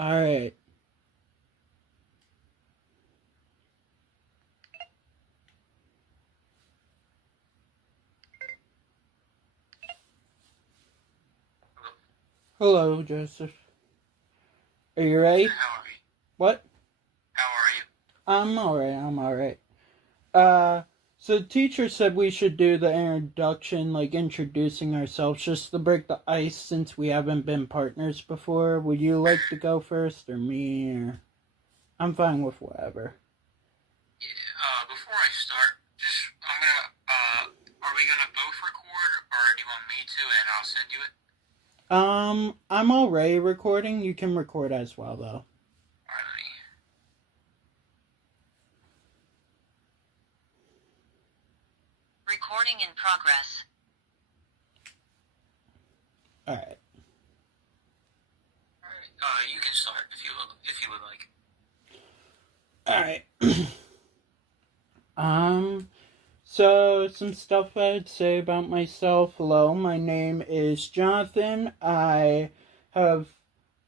Alright. Hello, Joseph. Are you ready? How are you? What? How are you? I'm alright. So the teacher said we should do the introduction, like introducing ourselves, just to break the ice since we haven't been partners before. Would you like to go first, or me, or... I'm fine with whatever. Yeah, before I start, are we gonna both record, or do you want me to, and I'll send you it? I'm already recording. You can record as well, though. Alright, Recording in progress. Alright. You can start if you would like. Alright. So some stuff I'd say about myself. Hello, my name is Jonathan. I'm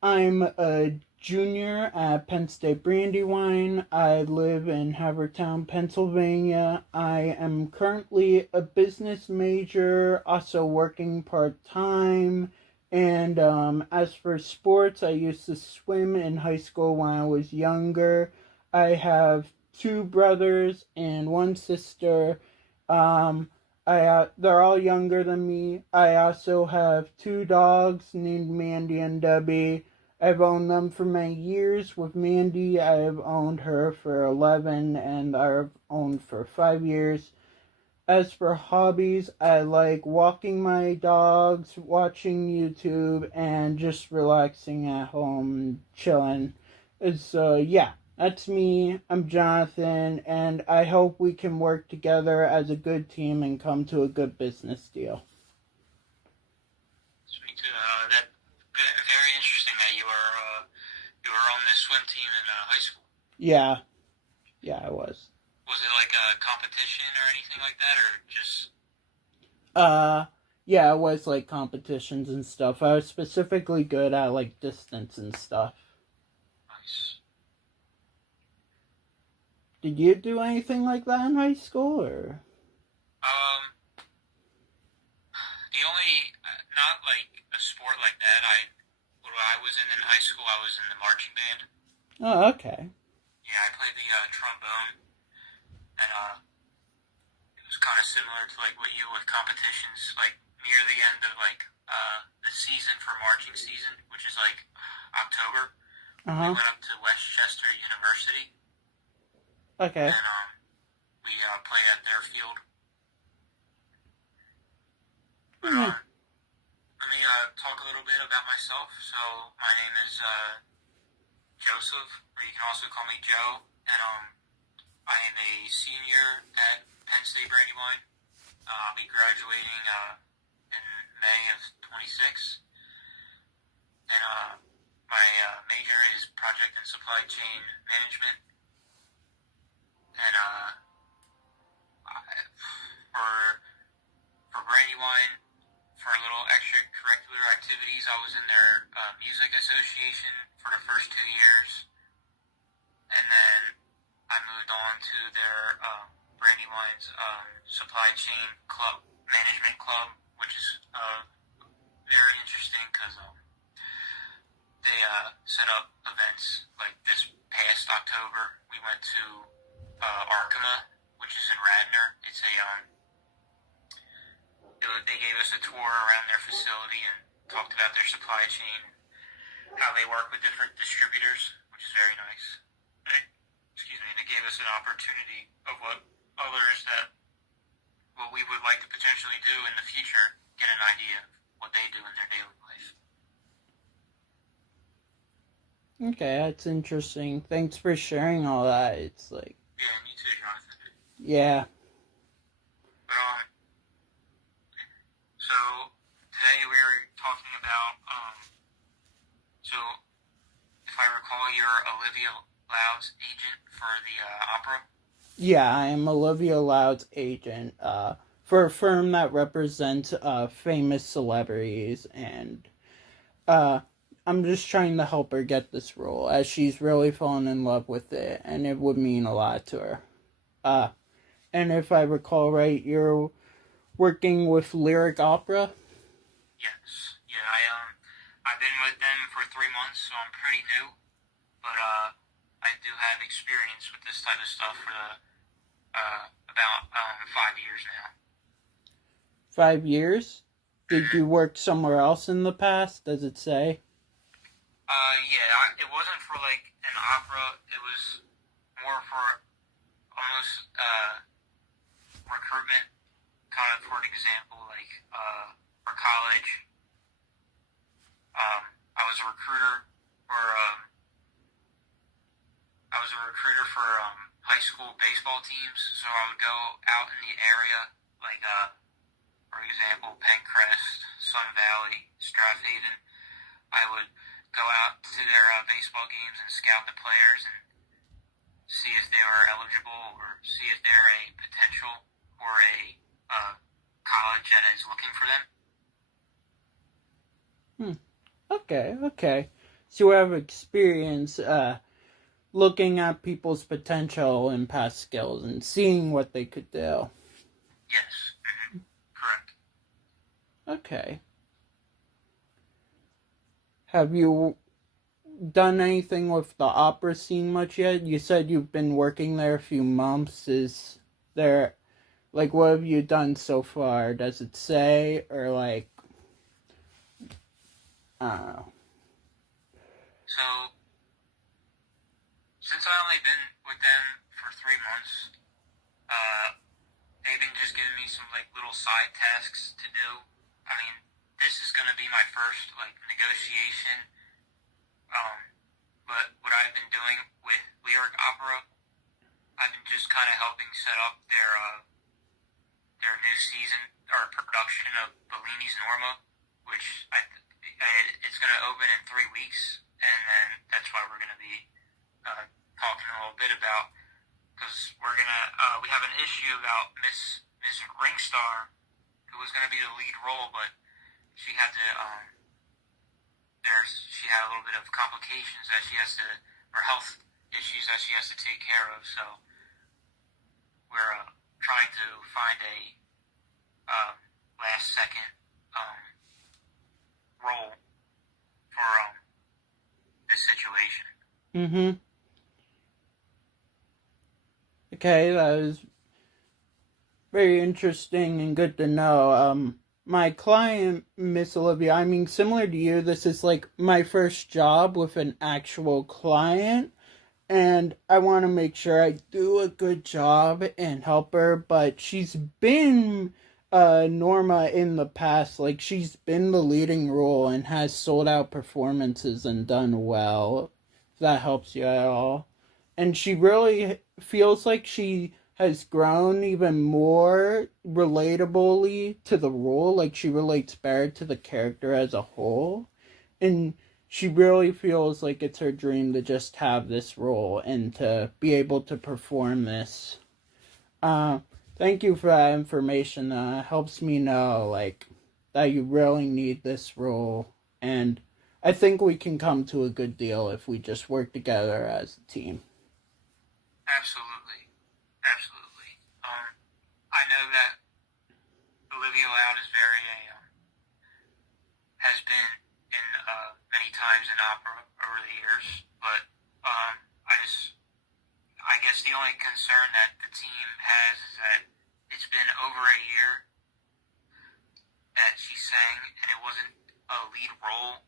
a junior at Penn State Brandywine. I live in Havertown, Pennsylvania. I am currently a business major, also working part-time. And as for sports, I used to swim in high school when I was younger. I have two brothers and one sister. They're all younger than me. I also have two dogs named Mandy and Debbie. I've owned them for many years. With Mandy, I have owned her for 11, and I've owned for 5 years. As for hobbies, I like walking my dogs, watching YouTube, and just relaxing at home, chilling. So, yeah. That's me. I'm Jonathan, and I hope we can work together as a good team and come to a good business deal. Sweet. That very interesting that you were on the swim team in high school. Yeah, I was. Was it like a competition or anything like that, or just? Yeah, it was like competitions and stuff. I was specifically good at like distance and stuff. Nice. Did you do anything like that in high school, or? Um, the only not like a sport like that. What I was in high school, I was in the marching band. Oh, okay. Yeah, I played the trombone, and it was kind of similar to like what you with competitions, like near the end of like the season for marching season, which is like October. We went up to Westchester University. Okay. And we played at their field. But let me talk a little bit about myself. So my name is Joseph, or you can also call me Joe, and I am a senior at Penn State Brandywine. I'll be graduating in May of 26, and my major is project and supply chain management. And for Brandywine, for a little extracurricular activities, I was in their music association for the first 2 years, and then I moved on to their Brandywine's supply chain club, management club, which is very interesting because they set up events like this past October. We went to Arkema, which is in Radnor. It's they gave us a tour around their facility and talked about their supply chain, how they work with different distributors, which is very nice. And it gave us an opportunity of what we would like to potentially do in the future, get an idea of what they do in their daily life. Okay, that's interesting. Thanks for sharing all that. It's like... Yeah, me too, Jonathan. Yeah. But, so today we were talking about, so if I recall, you're Olivia Loud's agent for the opera? Yeah, I am Olivia Loud's agent for a firm that represents famous celebrities, and I'm just trying to help her get this role, as she's really fallen in love with it, and it would mean a lot to her. Uh, and if I recall right, you're working with lyric opera. Yes. Yeah, I've been with them for 3 months, so I'm pretty new. But I do have experience with this type of stuff for about 5 years now. 5 years? Did you work somewhere else in the past? Does it say? Yeah, it wasn't for like an opera. It was more for almost recruitment, kind of for an example, like for college. I was a recruiter for high school baseball teams. So I would go out in the area, like for example, Pencrest, Sun Valley, Strathaven. I would go out to their baseball games and scout the players and see if they were eligible or see if they're a potential for a college that is looking for them. Okay. So you have experience looking at people's potential and past skills and seeing what they could do. Yes. Correct. Okay. Have you done anything with the opera scene much yet? You said you've been working there a few months. Is there, like, what have you done so far? Does it say, or like, I don't know. So, since I only been with them for 3 months, they've been just giving me some like little side tasks to do. I mean, this is gonna be my first like negotiation. But what I've been doing with lyric opera, I've been just kind of helping set up their new season or production of Bellini's Norma, which it's going to open in 3 weeks, and then that's why we're going to be talking a little bit about, because we have an issue about Miss Ringstar, who was going to be the lead role, but she had to she had a little bit of complications that she has to, or health issues that she has to take care of. So we're trying to find a last second role for this situation. Okay, that was very interesting and good to know. My client, Miss Olivia, I mean, similar to you, this is like my first job with an actual client, and I want to make sure I do a good job and help her, but she's been Norma in the past. Like, she's been the leading role and has sold out performances and done well, if that helps you at all. And she really feels like she has grown even more relatably to the role. Like, she relates better to the character as a whole. And she really feels like it's her dream to just have this role and to be able to perform this. Thank you for that information. Helps me know, like, that you really need this role. And I think we can come to a good deal if we just work together as a team. Absolutely. I know that Olivia Loud is has been in many times in opera over the years, but I guess the only concern that the team has is that it's been over a year that she sang, and it wasn't a lead role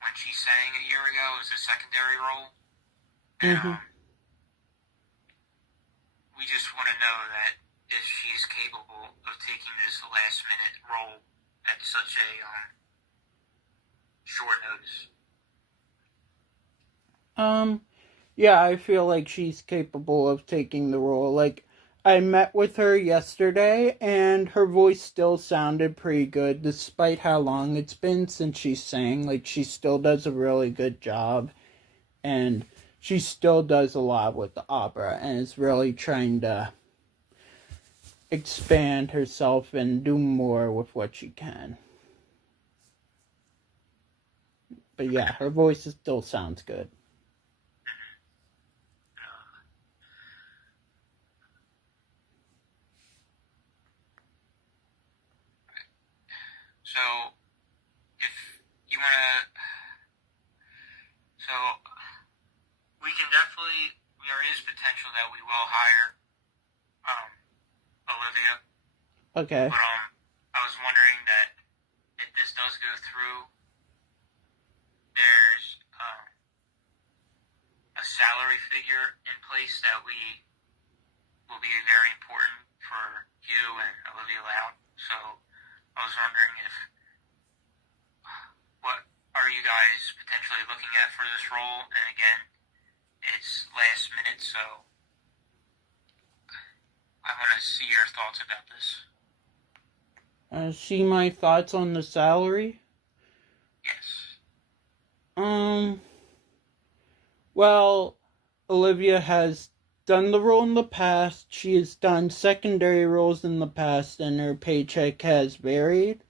when she sang a year ago. It was a secondary role. And we just want to know that if she is capable of taking this last-minute role at such a short notice. Yeah, I feel like she's capable of taking the role. Like, I met with her yesterday, and her voice still sounded pretty good, despite how long it's been since she sang. Like, she still does a really good job, and she still does a lot with the opera, and is really trying to expand herself and do more with what she can. But yeah, her voice still sounds good. So, if you want to, so we can definitely, there is potential that we will hire Olivia. Okay. But I was wondering that if this does go through, there's a salary figure in place that will be very important for you and Olivia Loud. So I was wondering what are you guys potentially looking at for this role? And again, it's last minute, so I want to see your thoughts about this. See my thoughts on the salary? Yes. Well, Olivia has done the role in the past. She has done secondary roles in the past, and her paycheck has varied.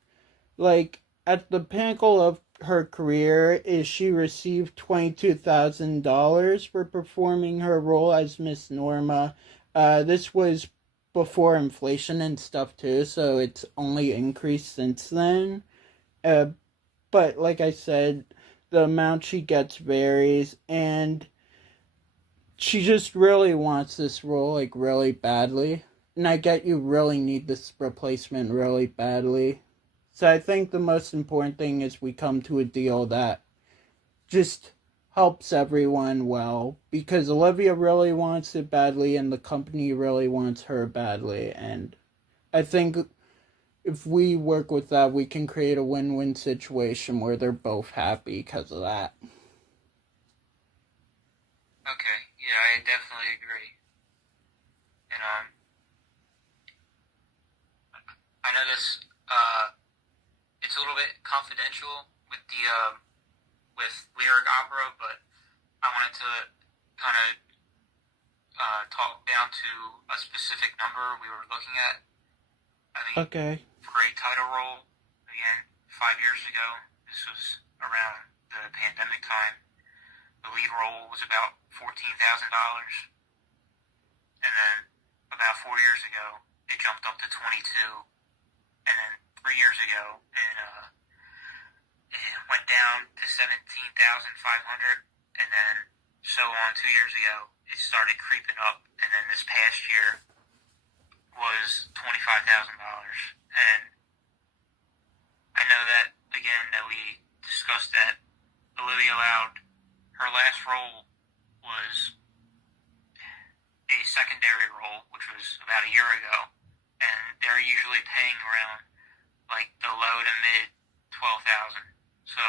Like, at the pinnacle of her career is she received $22,000 for performing her role as Miss Norma. This was before inflation and stuff too, so it's only increased since then. Uh, but like I said, the amount she gets varies, and she just really wants this role like really badly. And I get you really need this replacement really badly. So I think the most important thing is we come to a deal that just helps everyone well, because Olivia really wants it badly and the company really wants her badly, and I think if we work with that, we can create a win-win situation where they're both happy because of that. Okay. Yeah, I definitely agree. And I know this. It's a little bit confidential with the with lyric opera, but I wanted to kind of talk down to a specific number we were looking at. I mean, Okay. for a title role, again, 5 years ago, this was around the pandemic time. The lead role was about $14,000, and then about 4 years ago, it jumped up to 22, and then 3 years ago, it went down to 17,500, and then so on 2 years ago, it started creeping up, and then this past year was $25,000. And I know that, again, that we discussed that Olivia Loud, her last role was a secondary role, which was about a year ago, and they're usually paying around like the low to mid 12,000. So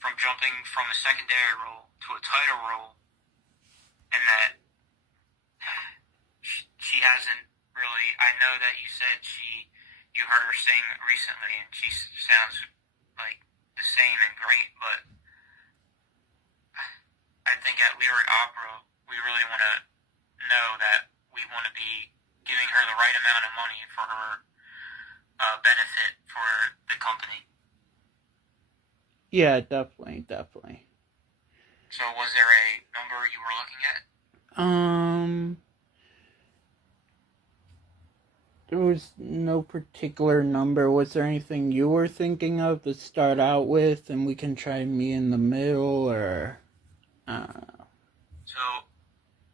from jumping from a secondary role to a title role, and that she hasn't really. I know that you said you heard her sing recently, and she sounds like the same and great, but I think at lyric opera we really want to know that we want to be giving her the right amount of money for her benefit for the company. Yeah, definitely. So was there a number you were looking at? There was no particular number. Was there anything you were thinking of to start out with, and we can try me in the middle, or? So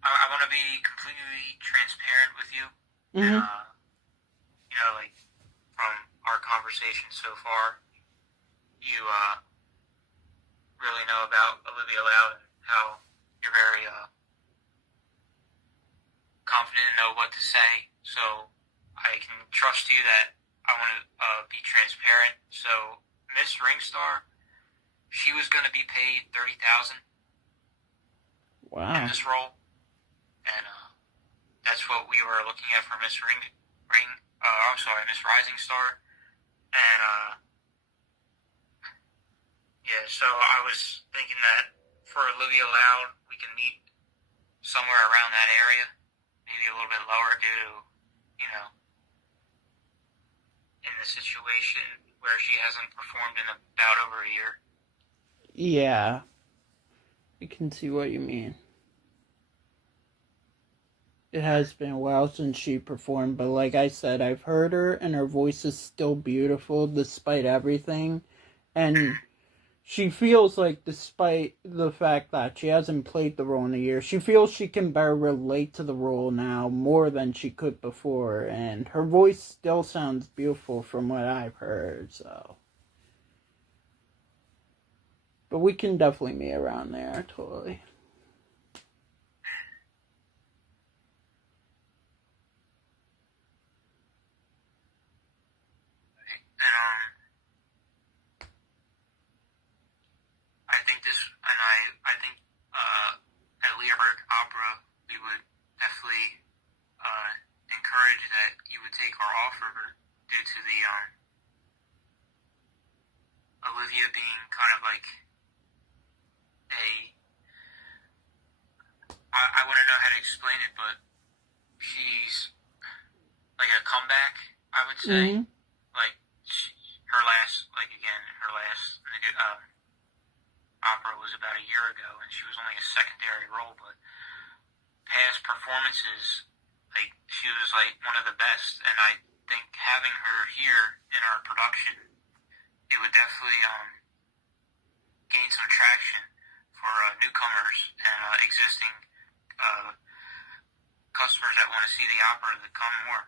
I want to be completely transparent with you. Mm-hmm. And, like from our conversation so far, you really know about Olivia Loud and how you're very confident and know what to say. So I can trust you that I want to be transparent. So Miss Ringstar, she was going to be paid $30,000 Wow. in this role, and that's what we were looking at for Miss Miss Rising Star, and yeah. So I was thinking that for Olivia Loud, we can meet somewhere around that area, maybe a little bit lower due to, in the situation where she hasn't performed in about over a year. Yeah, I can see what you mean. It has been a while since she performed, but like I said, I've heard her and her voice is still beautiful despite everything. And she feels like, despite the fact that she hasn't played the role in a year, she feels she can better relate to the role now more than she could before. And her voice still sounds beautiful from what I've heard, so. But we can definitely meet around there, totally. And I think this, and I think at Lyric Opera we would definitely encourage that you would take our offer due to the Olivia being kind of like a, I wouldn't know how to explain it, but she's like a comeback, I would say. Mm-hmm. Like her last, like again, her last opera was about a year ago, and she was only a secondary role, but past performances, like she was like one of the best, and I think having her here in our production, it would definitely gain some traction for newcomers and existing customers that want to see the opera to come more.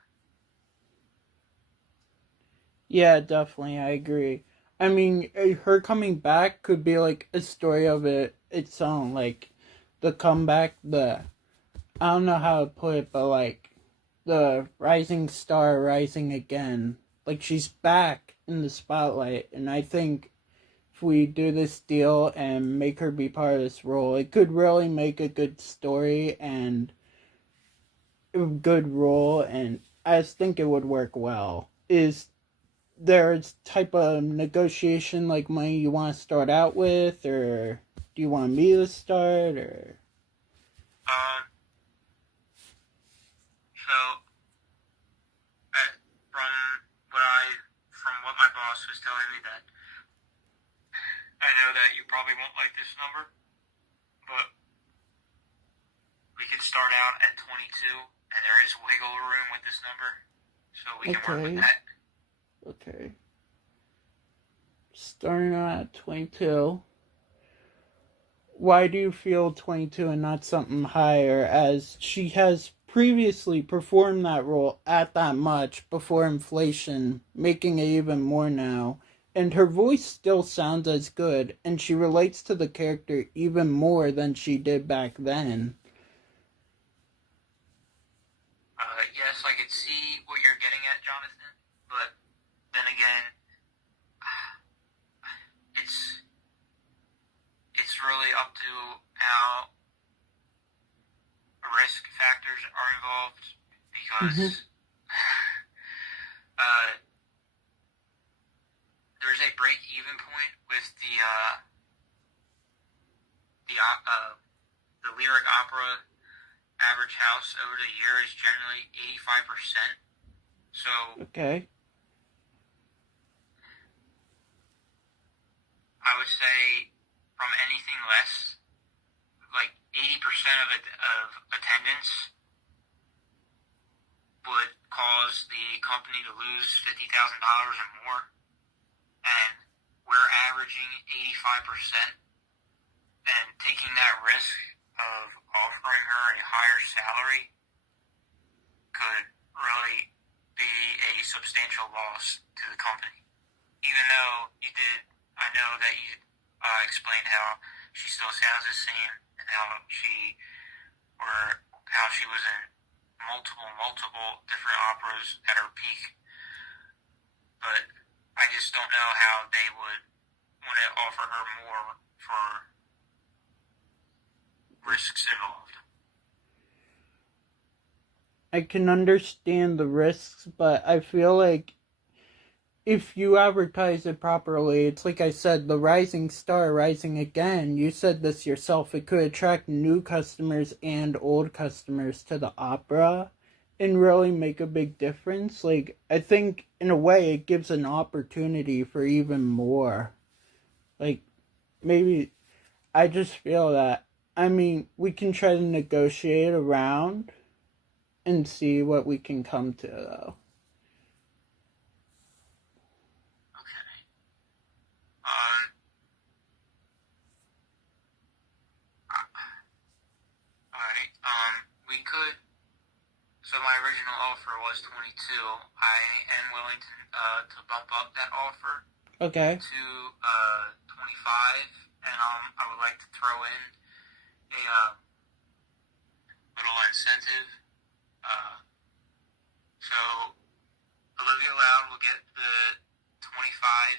Yeah, definitely, I agree. I mean, her coming back could be like a story of its own, like the comeback, the, I don't know how to put it, but like the rising star rising again. Like she's back in the spotlight, and I think if we do this deal and make her be part of this role, it could really make a good story and a good role, and I just think it would work well. Is there a type of negotiation like money you want to start out with, or do you want me to start, or? Um, so from from what my boss was telling me, that I know that you probably won't like this number, but we could start out at 22, and there is wiggle room with this number, so we can work with that. Okay. Starting out at 22. Why do you feel 22 and not something higher, as she has previously performed that role at that much before inflation, making it even more now, and her voice still sounds as good, and she relates to the character even more than she did back then? Yes, I could see what you're getting at, Jonathan, but then again, it's really up to how risk factors are involved, because there's a break-even point with the lyric opera. Average house over the year is generally 85%. So Okay. I would say from anything less, like 80% of attendance would cause the company to lose $50,000 or more, and we're averaging 85%, and taking that risk of offering her a higher salary could really be a substantial loss to the company. Even though I know that you explained how she still sounds the same, and how she was in multiple different operas at her peak. But I just don't know how they would want to offer her more for risks involved. I can understand the risks, but I feel like if you advertise it properly, it's like I said, the rising star rising again. You said this yourself. It could attract new customers and old customers to the opera and really make a big difference. Like, I think in a way it gives an opportunity for even more. Like, maybe I just feel that, I mean, we can try to negotiate around and see what we can come to, though. Okay. Alright. We could. So my original offer was 22. I am willing to bump up that offer Okay. to 25, and I would like to throw in a little incentive. So Olivia Loud will get the $25,000,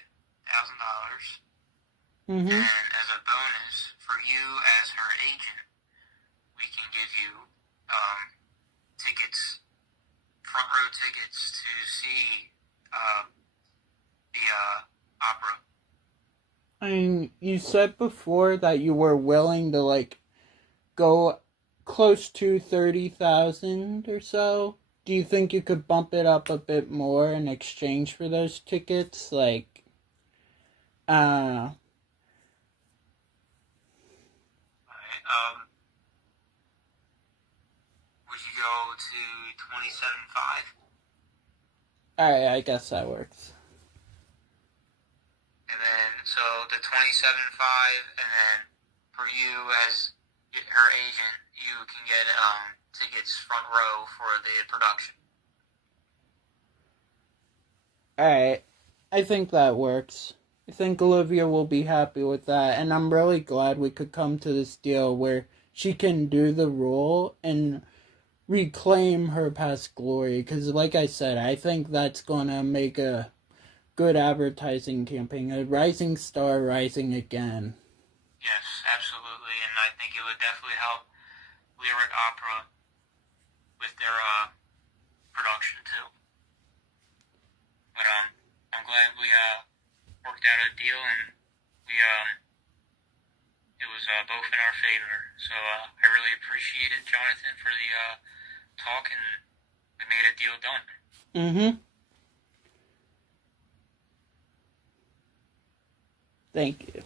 Mm-hmm. and as a bonus for you as her agent, we can give you tickets, front row tickets to see the opera. I mean, you said before that you were willing to, like, go close to 30,000 or so. Do you think you could bump it up a bit more in exchange for those tickets? Like, Alright, would you go to 27.5? alright, I guess that works. And then, so the 27.5, and then for you as her agent, you can get tickets front row for the production. Alright, I think that works. I think Olivia will be happy with that, and I'm really glad we could come to this deal where she can do the role and reclaim her past glory, because like I said, I think that's gonna make a good advertising campaign, a rising star rising again. Yes, absolutely, and I think it would definitely help Lyric Opera with their production too. But I'm glad we worked out a deal, and we it was both in our favor. So I really appreciate it, Jonathan, for the talk, and we made a deal done. Mm-hmm. Thank you.